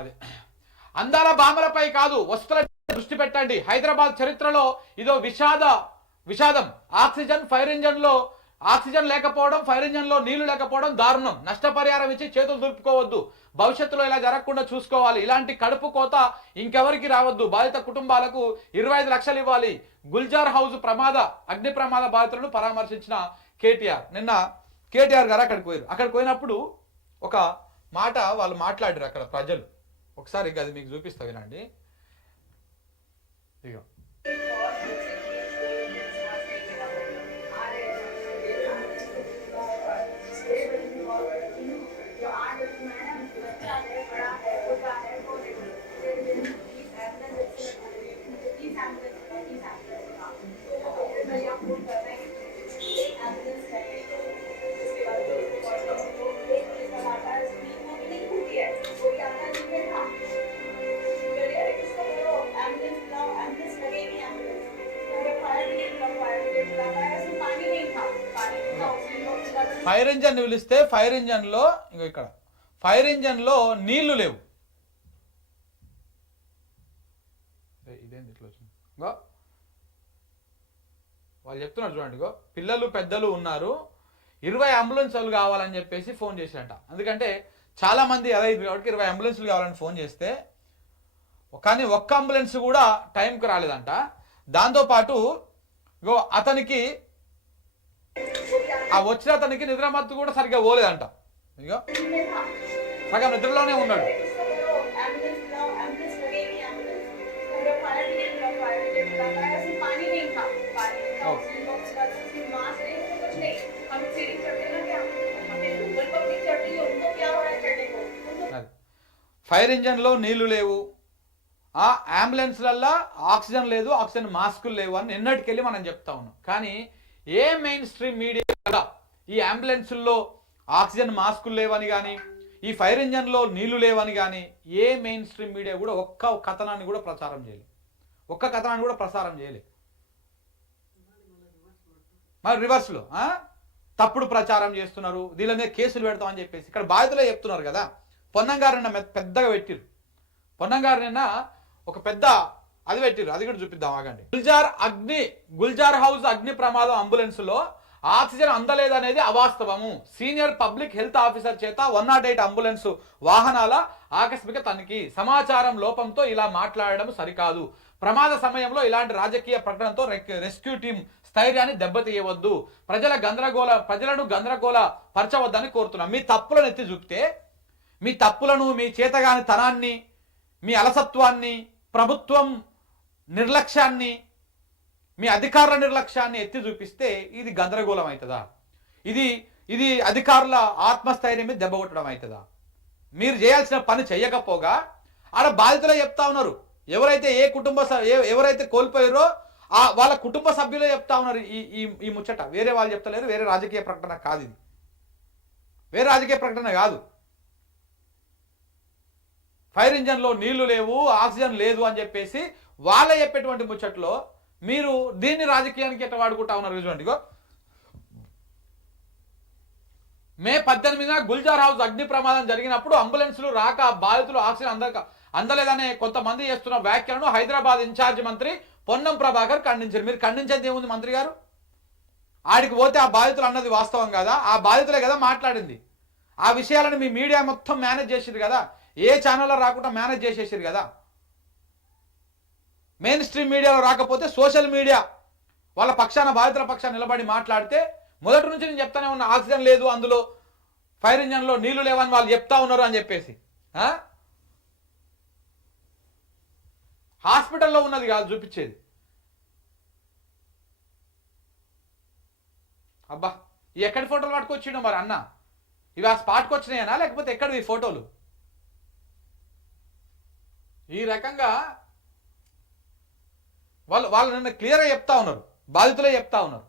అదే అందాల బామలపై కాదు వస్తువుల దృష్టి పెట్టండి. హైదరాబాద్ చరిత్రలో ఇదో విషాదం. ఆక్సిజన్ ఫైర్ ఇంజన్ లో ఆక్సిజన్ లేకపోవడం, ఫైర్ ఇంజన్ లో నీళ్లు లేకపోవడం దారుణం. నష్టపరిహారం ఇచ్చి చేతులు దులుపుకోవద్దు. భవిష్యత్తులో ఇలా జరగకుండా చూసుకోవాలి. ఇలాంటి కడుపు కోత ఇంకెవరికి రావద్దు. బాధిత కుటుంబాలకు 25 లక్షలు ఇవ్వాలి. గుల్జార్ హౌస్ అగ్ని ప్రమాద బాధితులను పరామర్శించిన కేటీఆర్. నిన్న కేటీఆర్ గారు అక్కడికి పోయినప్పుడు ఒక మాట వాళ్ళు మాట్లాడారు అక్కడ ప్రజలు. ఒకసారి అది మీకు చూపిస్తా వినండి. ఇగో ఫైర్ ఇంజన్ పిలిస్తే ఫైర్ ఇంజన్ లో ఇక్కడ ఫైర్ ఇంజన్ లో నీళ్లు లేవు. ఇదేంటి ఇట్లా వచ్చింది? వాళ్ళు చెప్తున్నారు చూడండి. పిల్లలు పెద్దలు ఉన్నారు, 20 అంబులెన్సులు కావాలని చెప్పేసి ఫోన్ చేశారంట. ఎందుకంటే చాలా మంది అదైంది కాబట్టి 20 అంబులెన్సులు కావాలని ఫోన్ చేస్తే కానీ ఒక్క అంబులెన్స్ కూడా టైంకి రాలేదంట. దాంతోపాటు అతనికి వచ్చిన అతనికి నిద్రమత్తు కూడా సరిగ్గా పోలేదంట. ఇగో సగం నిద్రలోనే ఉన్నాడు. ఫైర్ ఇంజన్ లో నీళ్లు లేవు, ఆ అంబులెన్స్లల్లో ఆక్సిజన్ లేదు, ఆక్సిజన్ మాస్కులు లేవు అని నిన్నటికెళ్ళి మనం చెప్తా ఉన్నాం. కానీ ఏ మెయిన్ స్ట్రీమ్ మీడియా ఈ అంబులెన్సుల్లో ఆక్సిజన్ మాస్కులు లేవని కానీ, ఈ ఫైర్ ఇంజన్లో నీళ్లు లేవని కానీ ఏ మెయిన్ స్ట్రీమ్ మీడియా కూడా ఒక్క కథనాన్ని కూడా ప్రసారం చేయలేదు. మరి రివర్స్లో తప్పుడు ప్రచారం చేస్తున్నారు. దీని మీద కేసులు పెడతామని చెప్పేసి ఇక్కడ బాధితులే చెప్తున్నారు కదా. పొన్నం గారు నిన్న పెద్దగా పెట్టిరు. పొన్నం గారు నిన్న ఒక పెద్ద అది పెట్టిరు, అది కూడా చూపిద్దాం ఆగండి. గుల్జార్ హౌస్ అగ్ని ప్రమాదం అంబులెన్స్లో ఆక్సిజన్ అందలేదనేది అవాస్తవము. సీనియర్ పబ్లిక్ హెల్త్ ఆఫీసర్ చేత 108 అంబులెన్స్ వాహనాల ఆకస్మిక తనిఖీ. సమాచారం లోపంతో ఇలా మాట్లాడడం సరికాదు. ప్రమాద సమయంలో ఇలాంటి రాజకీయ ప్రకటనతో రెస్క్యూ టీం స్థైర్యాన్ని దెబ్బతీయవద్దు. ప్రజలను గందరగోళ పరచవద్దని కోరుతున్నాం. మీ తప్పులను ఎత్తి చూపితే మీ తప్పులను, మీ చేతగాని తనాన్ని, మీ అలసత్వాన్ని, ప్రభుత్వం నిర్లక్ష్యాన్ని, మీ అధికారుల నిర్లక్ష్యాన్ని ఎత్తి చూపిస్తే ఇది గందరగోళం అవుతుందా? ఇది అధికారుల ఆత్మస్థైర్యం మీద దెబ్బ కొట్టడం అవుతుందా? మీరు చేయాల్సిన పని చెయ్యకపోగా ఆడ బాధితులే చెప్తా ఉన్నారు. ఎవరైతే కోల్పోయారో వాళ్ళ కుటుంబ సభ్యులే చెప్తా ఉన్నారు ఈ ముచ్చట. వేరే వాళ్ళు చెప్తలేరు. వేరే రాజకీయ ప్రకటన కాదు ఇది. వేరే రాజకీయ ప్రకటన కాదు. ఫైర్ ఇంజన్లో నీళ్లు లేవు, ఆక్సిజన్ లేదు అని చెప్పేసి వాళ్ళ చెప్పేటువంటి ముచ్చట్లో మీరు దీన్ని రాజకీయానికి ఎట్లా వాడుకుంటా ఉన్నారు చూడండి. మే 18న గుల్జార్ హౌస్ అగ్ని ప్రమాదం జరిగినప్పుడు అంబులెన్సులు రాక బాధితులు ఆక్సిజన్ అందలేదనే కొంతమంది చేస్తున్న వ్యాఖ్యలను హైదరాబాద్ ఇన్ఛార్జ్ మంత్రి పొన్నం ప్రభాకర్ ఖండించారు. మీరు ఖండించేది ఏముంది మంత్రి గారు? ఆడికి పోతే ఆ బాధితులు అన్నది వాస్తవం కదా, ఆ బాధితులే కదా మాట్లాడింది. ఆ విషయాలను మీ మీడియా మొత్తం మేనేజ్ చేసిరు కదా, ఏ ఛానల్లో రాకుండా మేనేజ్ చేసేసారు కదా. మెయిన్ స్ట్రీమ్ మీడియాలో రాకపోతే సోషల్ మీడియా వాళ్ళ పక్షాన, బాధితుల పక్షాన నిలబడి మాట్లాడితే మొదటి నుంచి నేను చెప్తానే ఉన్నా ఆక్సిజన్ లేదు, అందులో ఫైర్ ఇంజన్లో నీళ్లు లేవని వాళ్ళు చెప్తా ఉన్నారు అని చెప్పేసి. హాస్పిటల్లో ఉన్నది కాదు చూపించేది. అబ్బా ఎక్కడి ఫోటోలు పట్టుకొచ్చిండో మరి అన్న, ఇవి ఆ స్పాట్కి వచ్చినాయనా లేకపోతే ఎక్కడివి ఈ ఫోటోలు? ఈ రకంగా వాళ్ళు నిన్న క్లియర్గా చెప్తా ఉన్నారు, బాధితులే చెప్తా ఉన్నారు.